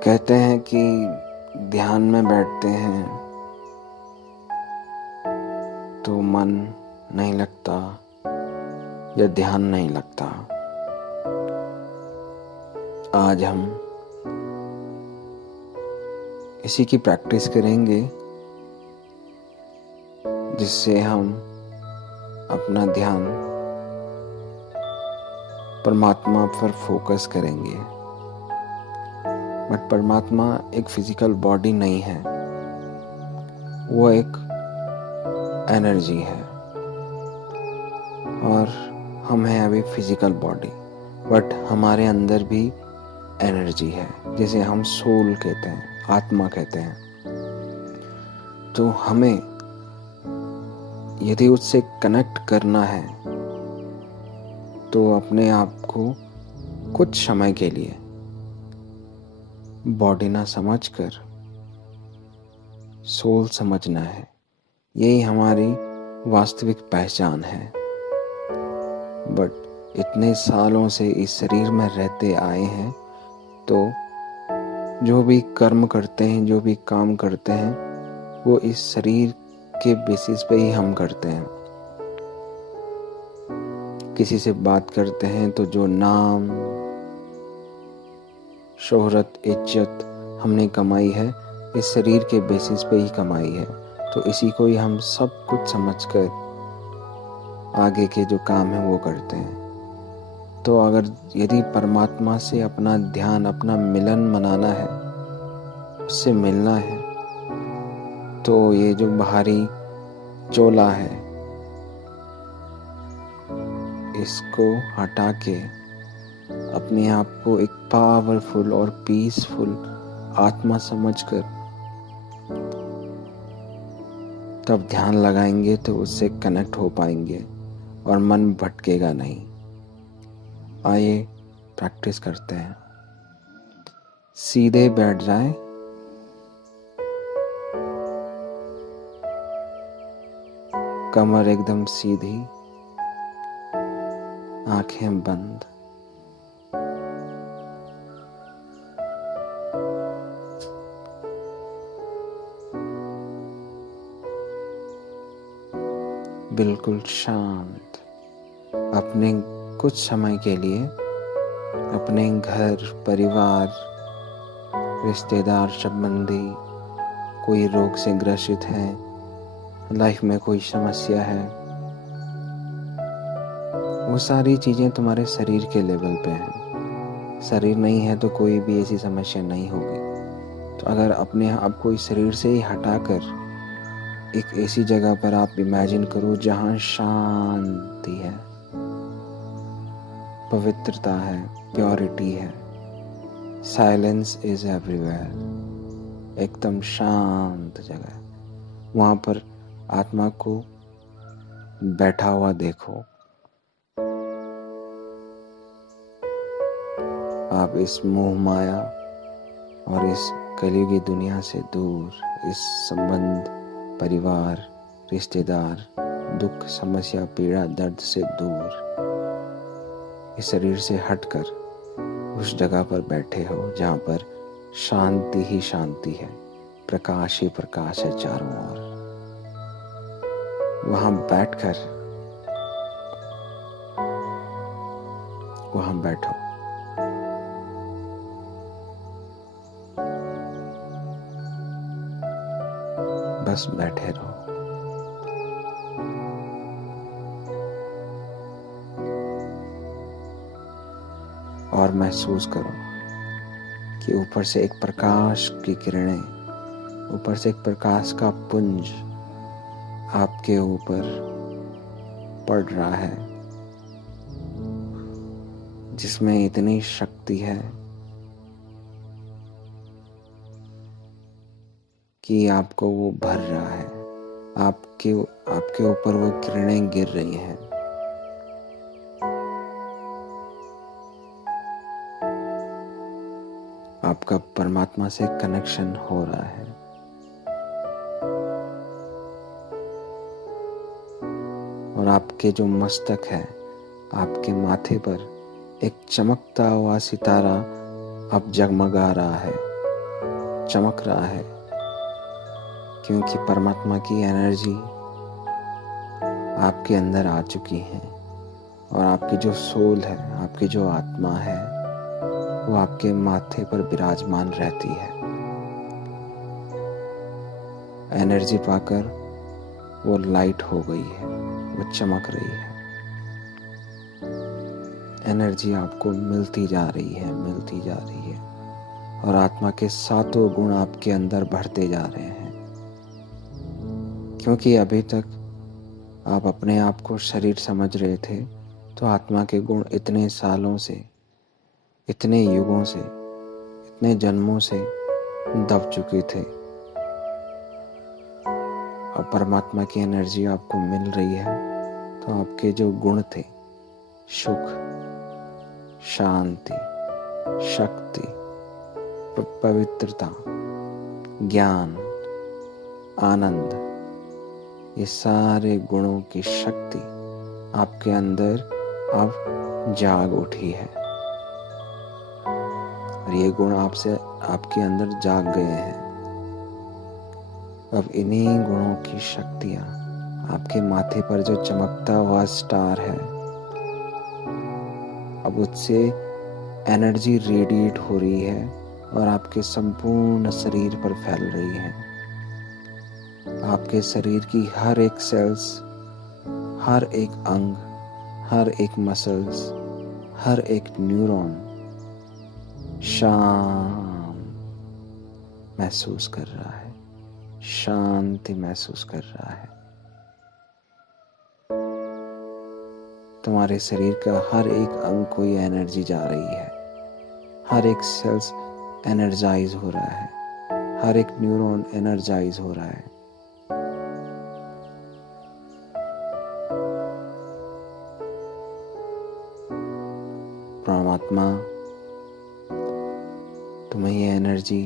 कहते हैं कि ध्यान में बैठते हैं तो मन नहीं लगता या ध्यान नहीं लगता। आज हम इसी की प्रैक्टिस करेंगे जिससे हम अपना ध्यान परमात्मा पर फोकस करेंगे। बट परमात्मा एक फिजिकल बॉडी नहीं है, वो एक एनर्जी है और हम हैं अभी फिजिकल बॉडी, बट हमारे अंदर भी एनर्जी है जिसे हम सोल कहते हैं, आत्मा कहते हैं। तो हमें यदि उससे कनेक्ट करना है तो अपने आप को कुछ समय के लिए बॉडी ना समझकर सोल समझना है। यही हमारी वास्तविक पहचान है। बट इतने सालों से इस शरीर में रहते आए हैं तो जो भी कर्म करते हैं, जो भी काम करते हैं, वो इस शरीर के बेसिस पे ही हम करते हैं। किसी से बात करते हैं तो जो नाम, शोहरत, इज्जत हमने कमाई है इस शरीर के बेसिस पे ही कमाई है। तो इसी को ही हम सब कुछ समझकर आगे के जो काम है वो करते हैं। तो अगर यदि परमात्मा से अपना ध्यान, अपना मिलन मनाना है, उससे मिलना है, तो ये जो बाहरी चोला है इसको हटा के अपने आप को एक पावरफुल और पीसफुल आत्मा समझकर तब ध्यान लगाएंगे तो उससे कनेक्ट हो पाएंगे और मन भटकेगा नहीं। आइए प्रैक्टिस करते हैं। सीधे बैठ जाएं, कमर एकदम सीधी, आंखें बंद। बिल्कुल शांत। अपने कुछ समय के लिए अपने घर, परिवार, रिश्तेदार, संबंधी कोई रोग से ग्रसित है, लाइफ में कोई समस्या है, वो सारी चीज़ें तुम्हारे शरीर के लेवल पे हैं। शरीर नहीं है तो कोई भी ऐसी समस्या नहीं होगी। तो अगर अपने आप को इस शरीर से ही हटाकर एक ऐसी जगह पर आप इमेजिन करो जहाँ शांति है, पवित्रता है, प्योरिटी है, साइलेंस इज एवरीवेयर, एकदम शांत जगह। वहाँ पर आत्मा को बैठा हुआ देखो। आप इस मोह माया और इस कलयुगी दुनिया से दूर, इस संबंध, परिवार, रिश्तेदार, दुख, समस्या, पीड़ा, दर्द से दूर, इस शरीर से हटकर उस जगह पर बैठे हो जहाँ पर शांति ही शांति है, प्रकाश ही प्रकाश है चारों ओर। वहाँ बैठकर वहाँ बैठो। बस बैठे रहो। और महसूस करो कि ऊपर से एक प्रकाश की किरणें, ऊपर से एक प्रकाश का पुंज आपके ऊपर पड़ रहा है, जिसमें इतनी शक्ति है कि आपको वो भर रहा है। आपके ऊपर वो किरणें गिर रही हैं। आपका परमात्मा से कनेक्शन हो रहा है। और आपके जो मस्तक है, आपके माथे पर एक चमकता हुआ सितारा अब जगमगा रहा है। चमक रहा है, क्योंकि परमात्मा की एनर्जी आपके अंदर आ चुकी है और आपकी जो सोल है, आपकी जो आत्मा है, वो आपके माथे पर विराजमान रहती है। एनर्जी पाकर वो लाइट हो गई है, वो चमक रही है। एनर्जी आपको मिलती जा रही है, मिलती जा रही है, और आत्मा के सातों गुण आपके अंदर बढ़ते जा रहे हैं। क्योंकि अभी तक आप अपने आप को शरीर समझ रहे थे, तो आत्मा के गुण इतने सालों से, इतने युगों से, इतने जन्मों से दब चुके थे। अब परमात्मा की एनर्जी आपको मिल रही है, तो आपके जो गुण थे, सुख, शांति, शक्ति, पवित्रता, ज्ञान, आनंद, ये सारे गुणों की शक्ति आपके अंदर अब जाग उठी है और ये गुण आपसे आपके अंदर जाग गए हैं। अब इन्हीं गुणों की शक्तियाँ आपके माथे पर जो चमकता हुआ स्टार है, अब उससे एनर्जी रेडिएट हो रही है और आपके संपूर्ण शरीर पर फैल रही है। आपके शरीर की हर एक सेल्स, हर एक अंग, हर एक मसल्स, हर एक न्यूरॉन शांत महसूस कर रहा है, शांति महसूस कर रहा है। तुम्हारे शरीर का हर एक अंग को ये एनर्जी जा रही है, हर एक सेल्स एनर्जाइज हो रहा है, हर एक न्यूरॉन एनर्जाइज हो रहा है। परमात्मा तुम्हें ये एनर्जी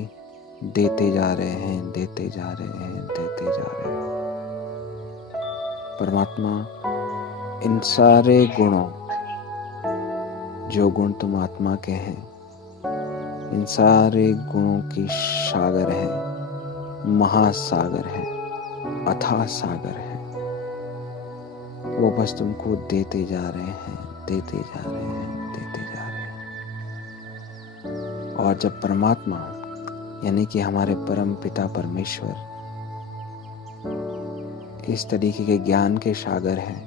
देते जा रहे हैं, देते जा रहे हैं, देते जा रहे हैं। परमात्मा इन सारे गुणों, जो गुण तुम आत्मा के हैं, इन सारे गुणों की सागर है, महासागर है, अथाह सागर है। वो बस तुमको देते जा रहे हैं, देते जा रहे हैं, देते जा रहे हैं। और जब परमात्मा यानी कि हमारे परम पिता परमेश्वर इस तरीके के ज्ञान के सागर हैं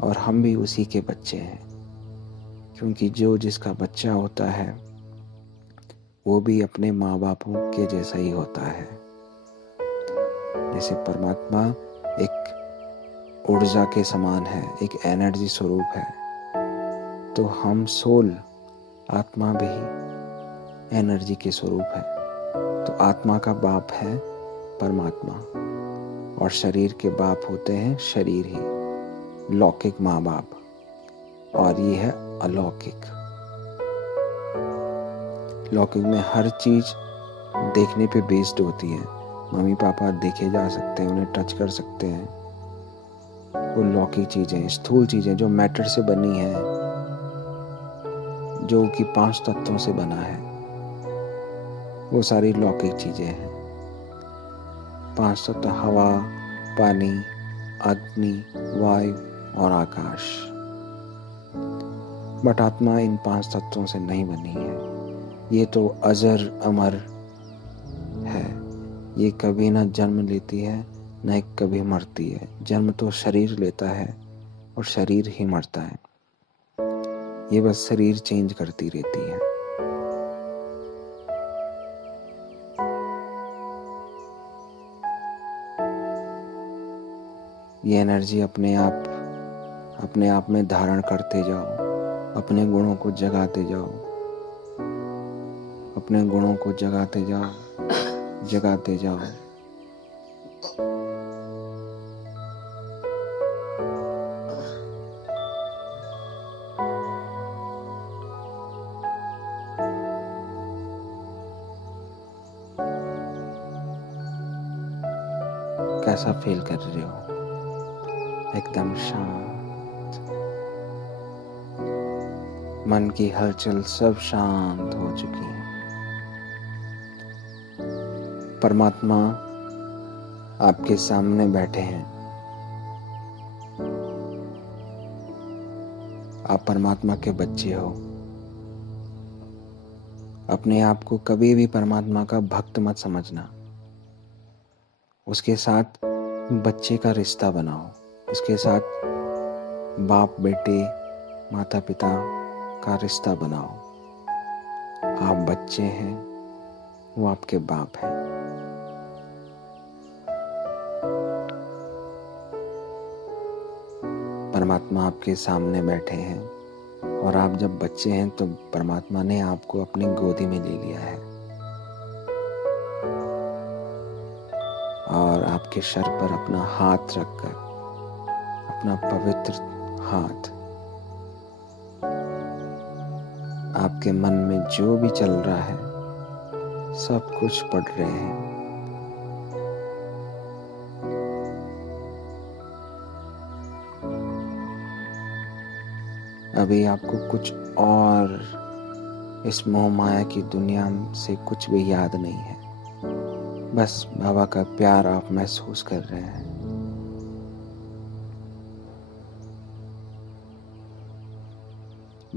और हम भी उसी के बच्चे हैं, क्योंकि जो जिसका बच्चा होता है वो भी अपने माँ बापों के जैसा ही होता है। जैसे परमात्मा एक ऊर्जा के समान है, एक एनर्जी स्वरूप है, तो हम सोल, आत्मा भी एनर्जी के स्वरूप है। तो आत्मा का बाप है परमात्मा और शरीर के बाप होते हैं शरीर ही, लौकिक माँ बाप, और ये है अलौकिक। लौकिक में हर चीज देखने पे बेस्ड होती है। मम्मी पापा देखे जा सकते हैं, उन्हें टच कर सकते हैं, वो लौकिक चीजें, स्थूल चीजें जो मैटर से बनी है, जो कि 5 तत्वों से बना है, वो सारी लौकिक चीजें हैं। 5 तत्व हवा, पानी, अग्नि, वायु और आकाश। बट आत्मा इन 5 तत्वों से नहीं बनी है। ये तो अजर अमर है, ये कभी ना जन्म लेती है न कभी मरती है। जन्म तो शरीर लेता है और शरीर ही मरता है, ये बस शरीर चेंज करती रहती है। ये एनर्जी अपने आप में धारण करते जाओ, अपने गुणों को जगाते जाओ, अपने गुणों को जगाते जाओ, जगाते जाओ। कैसा फील कर रहे हो? एकदम शांत, मन की हलचल सब शांत हो चुकी है। परमात्मा आपके सामने बैठे हैं। आप परमात्मा के बच्चे हो। अपने आप को कभी भी परमात्मा का भक्त मत समझना। उसके साथ बच्चे का रिश्ता बनाओ। उसके साथ बाप बेटे माता पिता का रिश्ता बनाओ। आप बच्चे हैं, वो आपके बाप हैं। परमात्मा आपके सामने बैठे हैं और आप जब बच्चे हैं तो परमात्मा ने आपको अपनी गोदी में ले लिया है और आपके सर पर अपना हाथ रखकर, अपना पवित्र हाथ, आपके मन में जो भी चल रहा है सब कुछ पढ़ रहे हैं। अभी आपको कुछ और इस मोह माया की दुनिया से कुछ भी याद नहीं है। बस बाबा का प्यार आप महसूस कर रहे हैं।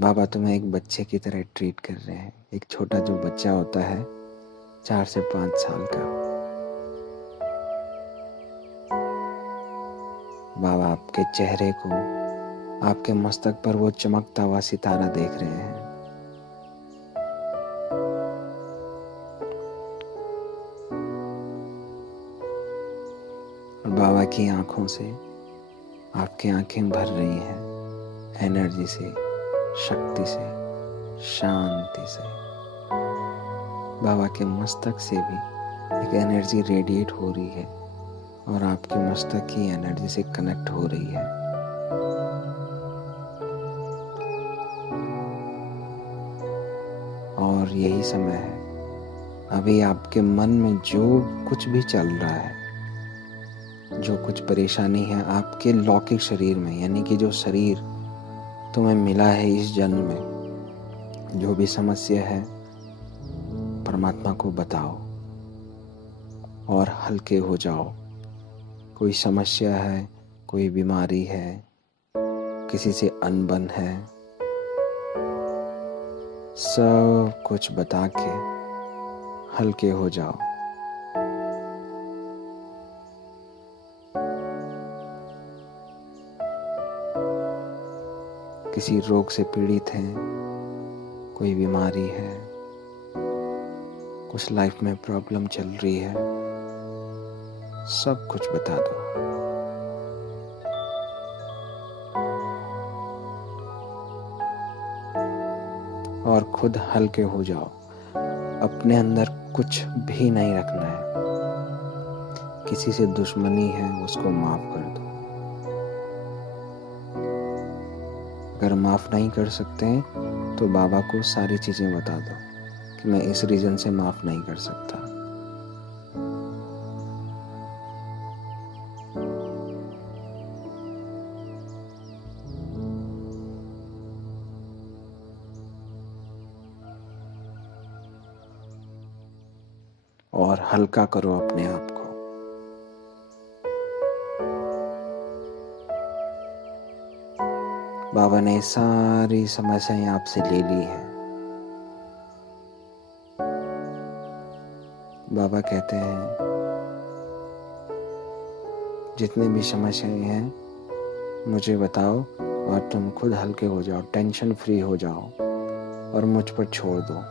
बाबा तुम्हें एक बच्चे की तरह ट्रीट कर रहे हैं। एक छोटा जो बच्चा होता है 4 से 5 साल का, बाबा आपके चेहरे को, आपके मस्तक पर वो चमकता हुआ सितारा देख रहे हैं। और बाबा की आंखों से आपकी आंखें भर रही हैं एनर्जी से, शक्ति से, शांति से। बाबा के मस्तक से भी एक एनर्जी रेडिएट हो रही है और आपके मस्तक की एनर्जी से कनेक्ट हो रही है। और यही समय है, अभी आपके मन में जो कुछ भी चल रहा है, जो कुछ परेशानी है आपके लौकिक शरीर में, यानी कि जो शरीर तुम्हें मिला है इस जन्म में, जो भी समस्या है परमात्मा को बताओ और हल्के हो जाओ। कोई समस्या है, कोई बीमारी है, किसी से अनबन है, सब कुछ बता के हल्के हो जाओ। किसी रोग से पीड़ित हैं, कोई बीमारी है, कुछ लाइफ में प्रॉब्लम चल रही है, सब कुछ बता दो। और खुद हल्के हो जाओ। अपने अंदर कुछ भी नहीं रखना है। किसी से दुश्मनी है उसको माफ कर दो। अगर माफ नहीं कर सकते हैं तो बाबा को सारी चीजें बता दो कि मैं इस रीजन से माफ नहीं कर सकता। और हल्का करो अपने आप को। बाबा ने सारी समस्याएं आपसे ले ली हैं। बाबा कहते हैं जितने भी समस्याएं हैं मुझे बताओ और तुम खुद हल्के हो जाओ, टेंशन फ्री हो जाओ और मुझ पर छोड़ दो।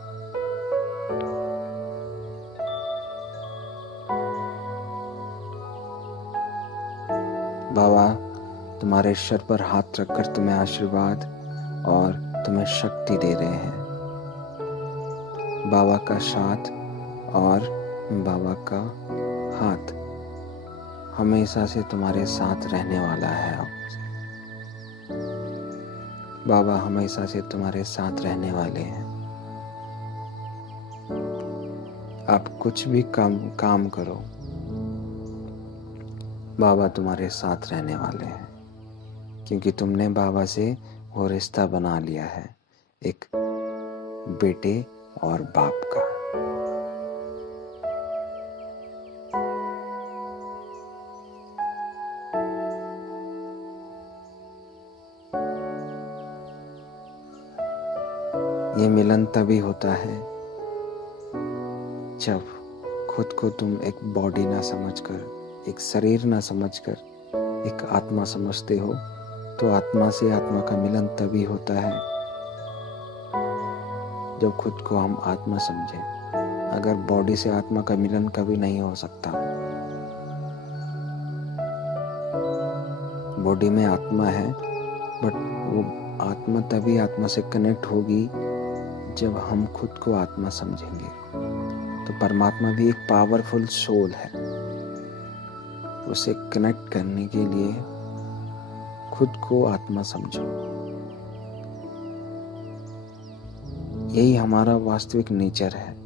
बाबा तुम्हारे सर पर हाथ रखकर तुम्हें आशीर्वाद और तुम्हें शक्ति दे रहे हैं। बाबा का साथ और बाबा का हाथ हमेशा से तुम्हारे साथ रहने वाला है। बाबा हमेशा से तुम्हारे साथ रहने वाले हैं। आप कुछ भी काम करो, बाबा तुम्हारे साथ रहने वाले हैं, क्योंकि तुमने बाबा से वो रिश्ता बना लिया है, एक बेटे और बाप का। ये मिलन तभी होता है जब खुद को तुम एक बॉडी ना समझकर, एक शरीर ना समझकर एक आत्मा समझते हो। तो आत्मा से आत्मा का मिलन तभी होता है जब खुद को हम आत्मा समझें। अगर बॉडी से आत्मा का मिलन कभी नहीं हो सकता। बॉडी में आत्मा है, बट वो आत्मा तभी आत्मा से कनेक्ट होगी जब हम खुद को आत्मा समझेंगे। तो परमात्मा भी एक पावरफुल सोल है। उसे कनेक्ट करने के लिए खुद को आत्मा समझो। यही हमारा वास्तविक नेचर है,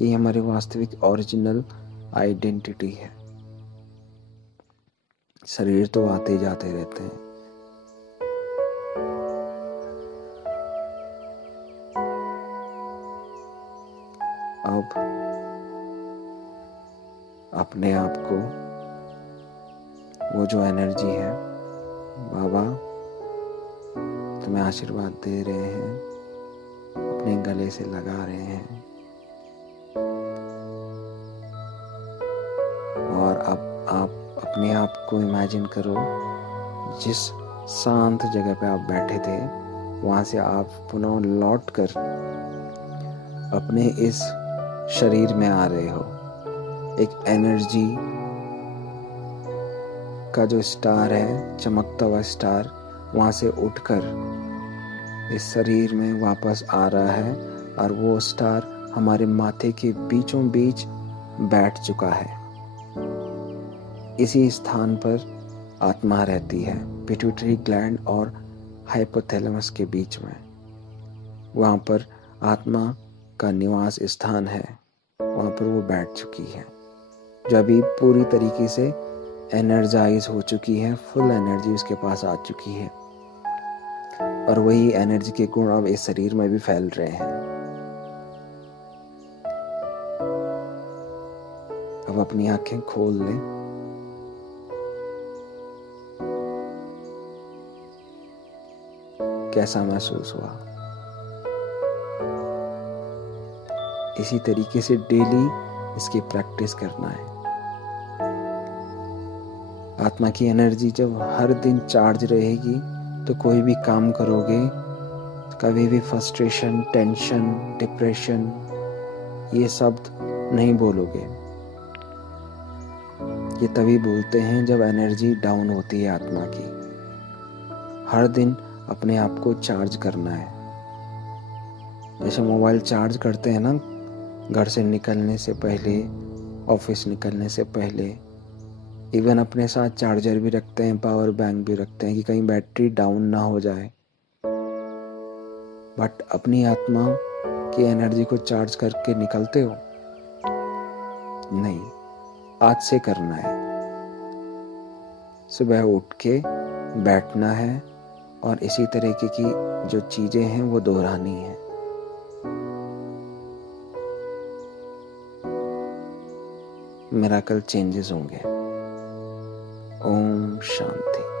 यही हमारे वास्तविक ओरिजिनल आइडेंटिटी है। शरीर तो आते जाते रहते हैं। अब अपने आप को, वो जो एनर्जी है, बाबा तुम्हें आशीर्वाद दे रहे हैं, अपने गले से लगा रहे हैं। और अब आप अपने आप को इमेजिन करो, जिस शांत जगह पे आप बैठे थे वहां से आप पुनः लौट कर अपने इस शरीर में आ रहे हो। एक एनर्जी का जो स्टार है, चमकता हुआ स्टार, वहां से उठकर इस शरीर में वापस आ रहा है और वो स्टार हमारे माथे के बीचों बीच बैठ चुका है। इसी स्थान पर आत्मा रहती है, पिट्यूटरी ग्लैंड और हाइपोथैलेमस के बीच में। वहाँ पर आत्मा का निवास स्थान है, वहाँ पर वो बैठ चुकी है, जो अभी पूरी तरीके से एनर्जाइज हो चुकी है। फुल एनर्जी उसके पास आ चुकी है और वही एनर्जी के गुण अब इस शरीर में भी फैल रहे हैं। अब अपनी आंखें खोल लें। कैसा महसूस हुआ? इसी तरीके से डेली इसकी प्रैक्टिस करना है। आत्मा की एनर्जी जब हर दिन चार्ज रहेगी तो कोई भी काम करोगे तो कभी भी फ्रस्ट्रेशन, टेंशन, डिप्रेशन, ये शब्द नहीं बोलोगे। ये तभी बोलते हैं जब एनर्जी डाउन होती है आत्मा की। हर दिन अपने आप को चार्ज करना है। जैसे मोबाइल चार्ज करते हैं ना, घर से निकलने से पहले, ऑफिस निकलने से पहले, इवन अपने साथ चार्जर भी रखते हैं, पावर बैंक भी रखते हैं कि कहीं बैटरी डाउन ना हो जाए। बट अपनी आत्मा की एनर्जी को चार्ज करके निकलते हो? नहीं, आज से करना है। सुबह उठ के बैठना है और इसी तरीके की जो चीजें हैं वो दोहरानी है। मिरेकल चेंजेस होंगे। ओम शांति।